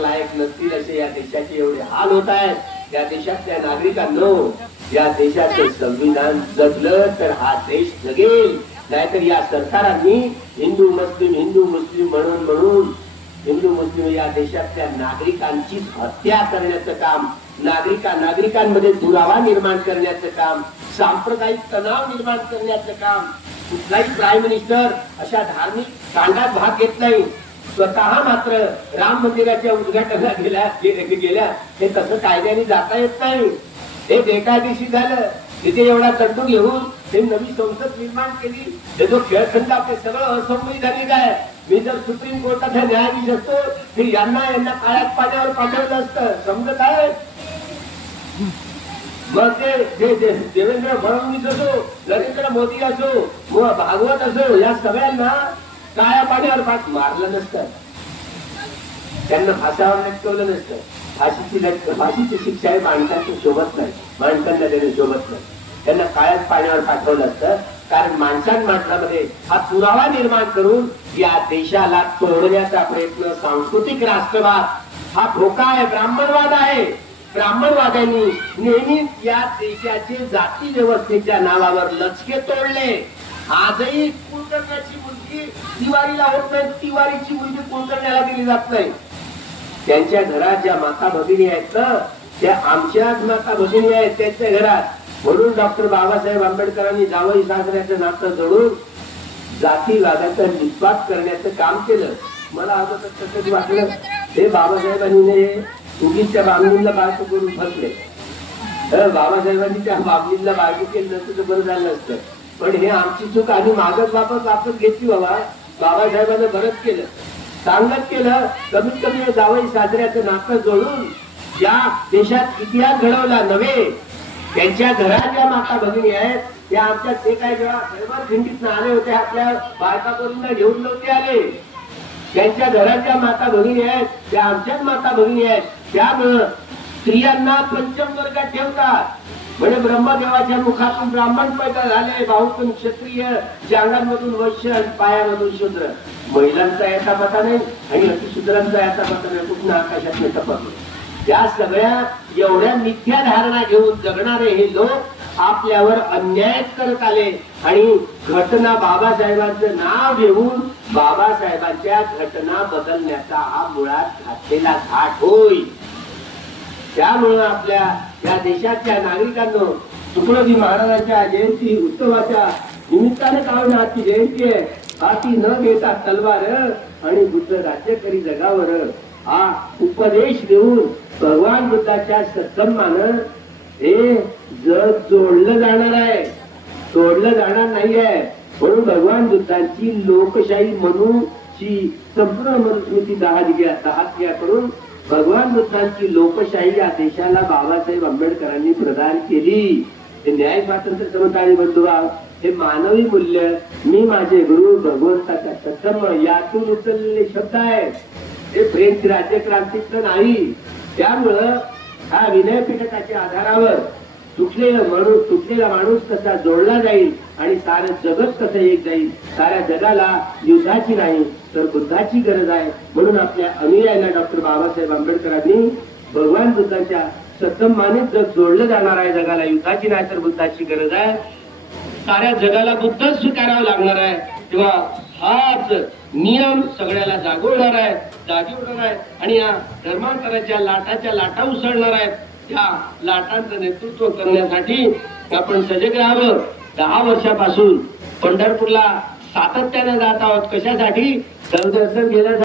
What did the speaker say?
लायक नसतील असे या देशाचे एवढे हाल होत आहेत। या देशातल्या नागरिकांनो, या देशाचे संविधान जगलं तर हा देश जगेल, नाहीतर या सरकारांनी हिंदू मुस्लिम म्हणून हिंदू मुस्लिम या देशातल्या नागरिकांची हत्या करण्याचं काम, नागरिकांमध्ये दुरावा निर्माण करण्याचं काम, सांप्रदायिक तणाव निर्माण करण्याचं काम कुठलाही प्राईम मिनिस्टर अशा धार्मिक कांडात भाग घेत नाही। स्वतः मात्र राम मंदिराच्या उद्घाटनाला गेल्या हे कसं कायद्याने जाता येत नाही, हे बेकायदेशीर झालं। तिथे एवढा तंटू घेऊन ते नवी संसद निर्माण केली, हे जो खेळखंड आपले सगळं असंविधानिक आहे। मी जर सुप्रीम कोर्टाचा न्यायाधीश असतो मी यांना काळ्यात पाण्यावर पाठवलं असतं, समजत आहे। मग ते देवेंद्र फडणवीस असो, नरेंद्र मोदी असो, भागवत असो, या सगळ्यांना काळ्या पाण्यावर मारलं नसतं, त्यांना फासावर लटकवलं नसतं। फाशीची शिक्षा ही माणसाची शोभत नाही, माणसांना देणे शोभत नाही, त्यांना काळ्याच पाण्यावर पाठवलं असतं। कारण माणसांमध्ये हा पुरावा निर्माण करून या देशाला तोडण्याचा प्रयत्न, सांस्कृतिक राष्ट्रवाद हा धोका आहे, ब्राह्मणवाद आहे। ब्राह्मणवाद्यांनी नेहमीच या देशाचे जाती व्यवस्थेच्या नावावर लचके तोडले। आजही कुलकर्ण्याची मुलगी दिवाळीला होत नाही, तिवारीची मुलगी कुलकर्ण्याला दिली जात नाही। त्यांच्या घरात ज्या माता भगिनी आहेत ना, त्या आमच्याच माता भगिनी आहेत त्यांच्या घरात। म्हणून डॉक्टर बाबासाहेब आंबेडकरांनी जावई सासऱ्याचं नातं जोडून जातीवादाचा निष्पात करण्याचं काम केलं। मला अगोदर तसंच वाटलं, हे बाबासाहेबांनी उगीच्या बाबलींना बायको करून फसले, बाबासाहेबांनी त्या बाबलींना बायको केलं नसतं तर बरं झालं असतं। पण हे आमची चूक आम्ही मागत वापस घेतली। बाबासाहेबांनी बरंच केलं, चांगलंच केलं। कमीत कमी जावई सासऱ्याचं नातं जोडून या देशात इतिहास घडवला नव्हे। त्यांच्या घरात ज्या माता भगिनी आहेत त्या आमच्या ते काय जेव्हा खिंडीतनं आले होते, आपल्या बायका करून घेऊन नव्हते आले। त्यांच्या घरात ज्या माता भगिनी आहेत त्या आमच्याच माता भगिनी आहेत। त्यामुळं स्त्रियांना पंचम वर्गात ठेवतात, म्हणजे ब्रह्मदेवाच्या मुखातून ब्राह्मण पैदा झाले, भाऊतून क्षत्रिय, जांगांमधून वैश्य, पायामधून शूद्र। महिलांचा याचा पता नाही आणि अतिशूद्रांचा याचा पता नाही, कुठून आकाशात टपकले। या सगळ्या एवढ्या मिथ्या धारणा घेऊन जगणारे हे लोक आपल्यावर अन्याय करत आले आणि घटना बाबासाहेबांचं नाव घेऊन बाबासाहेबांच्या घटना बदलण्याचा हा मुळात घातलेला घाट होय। त्यामुळे आपल्या या देशाच्या नागरिकांनो, तुकडोजी महाराजांच्या जयंती उत्सवाच्या निमित्ताने कावना आजची जयंती आहे। हाती न घेता तलवार आणि बुद्ध राज्य करी जगावर हा उपदेश देऊन भगवान बुद्धाच्या सत्सन्मानं हे जग जोडलं जाणार आहे, तोडलं जाणार नाहीये। म्हणून भगवान बुद्धांची लोकशाही म्हणूनची संपूर्ण मनुस्मृती दहात्या करून भगवान बुद्धांची लोकशाही या देशाला बाबासाहेब आंबेडकरांनी प्रदान केली। हे न्याय स्वातंत्र्य समता आणि बंधुभाव हे मानवी मूल्य, मी माझे गुरु भगवंताचा सत्सम यातून उचललेले शब्द आहेत, हे फ्रेंच राज्यक्रांतीचं नाही। त्यामुळं हा विनयपीठकाच्या आधारावर तुटलेला माणूस कसा जोडला जाईल आणि सारं जगत कसं एक जाईल। साऱ्या जगाला युद्धाची नाही तर बुद्धाची गरज आहे। म्हणून आपल्या अनुयायांना डॉक्टर बाबासाहेब आंबेडकरांनी भगवान बुद्धांच्या सत्सन्मानेच जग जोडलं जाणार आहे, जगाला युद्धाची नाही तर बुद्धाची गरज आहे। साऱ्या जगाला बुद्ध स्वीकारावं लागणार आहे, तेव्हा हाच नियम सगळ्याला जागवणार आहे, जागी होणार आहे आणि या धर्मांतराच्या लाटा उसळणार आहेत। त्या लाटांचं नेतृत्व करण्यासाठी आपण सजग राहावं। 10 वर्षापासून पंढरपूरला सातत्याने जात आहोत, कशासाठी? दर्शन घेण्यासाठी।